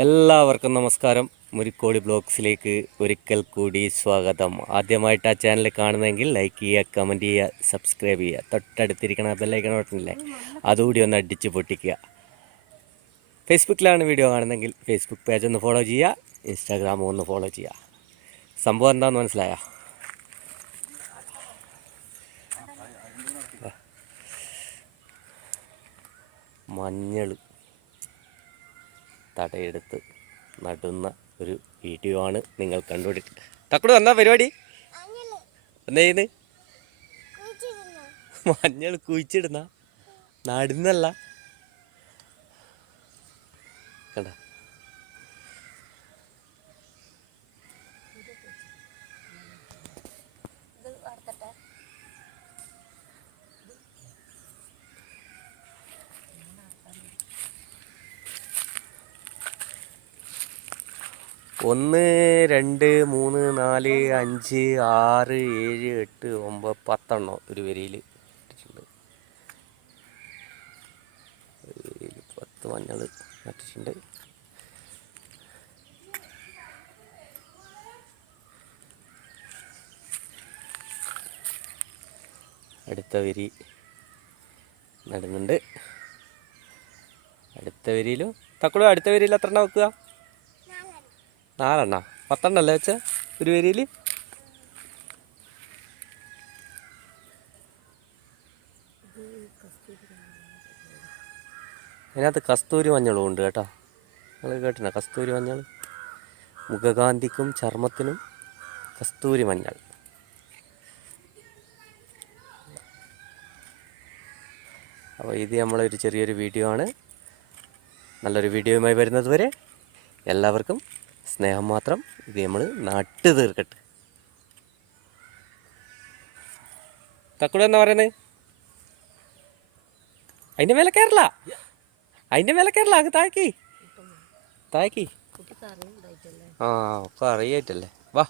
എല്ലാവർക്കും നമസ്കാരം. മുരിക്കോടി ബ്ലോഗ്സിലേക്ക് ഒരിക്കൽ കൂടി സ്വാഗതം. ആദ്യമായിട്ട് ആ ചാനൽ കാണുന്നതെങ്കിൽ ലൈക്ക് ചെയ്യുക കമന്റ് ചെയ്യുക സബ്സ്ക്രൈബ് ചെയ്യുക. തൊട്ടടുത്തിരിക്കണ അതെല്ലാം ബട്ടണില്ലേ അതുകൂടി ഒന്ന് അടിച്ച് പൊട്ടിക്കുക. ഫേസ്ബുക്കിലാണ് വീഡിയോ കാണുന്നതെങ്കിൽ ഫേസ്ബുക്ക് പേജ് ഒന്ന് ഫോളോ ചെയ്യുക ഇൻസ്റ്റാഗ്രാം ഒന്ന് ഫോളോ ചെയ്യുക. സംഭവം എന്താണെന്ന് മനസ്സിലായോ? മഞ്ഞൾ തടയെടുത്ത് നടുന്ന ഒരു വീഡിയോ ആണ് നിങ്ങൾ കണ്ടുപിടിക്കുക തക്കട് എന്നാ പരിപാടി. എന്താ മഞ്ഞൾ കുഴിച്ചിടുന്ന. നടുന്നല്ല. കണ്ട? ഒന്ന് രണ്ട് മൂന്ന് നാല് അഞ്ച് ആറ് ഏഴ് എട്ട് ഒമ്പത് പത്തെണ്ണം ഒരു വരിയിൽ നട്ടിട്ടുണ്ട് പത്ത് മഞ്ഞൾ നട്ടിട്ടുണ്ട് അടുത്ത വരി നടുന്നുണ്ട്. അടുത്ത വരിയിലും തക്കുളു അടുത്ത വരിയിൽ എത്ര എണ്ണം വെക്കുക? നാലെണ്ണ? പത്തെണ്ണം അല്ലേ വെച്ച? ഒരു വരിയിൽ അതിനകത്ത് കസ്തൂരി മഞ്ഞളും ഉണ്ട് കേട്ടോ. നിങ്ങൾ കേട്ടിന കസ്തൂരി മഞ്ഞൾ? മുഖകാന്തിക്കും ചർമ്മത്തിനും കസ്തൂരി മഞ്ഞൾ. അപ്പോൾ ഇത് നമ്മളൊരു ചെറിയൊരു വീഡിയോ ആണ്. നല്ലൊരു വീഡിയോയുമായി വരുന്നത് വരെ എല്ലാവർക്കും സ്നേഹം മാത്രം ഇത് നമ്മൾ നട്ട് തീർക്കട്ടെ. തക്കുട എന്നാ പറയുന്നത് അതിന്റെ മേലെ കയറില്ല അതിന്റെ മേലെ കയറില്ല അങ്ങ് താക്കി താക്കി ആ ഒക്കെ അറിയായിട്ടല്ലേ. വാ.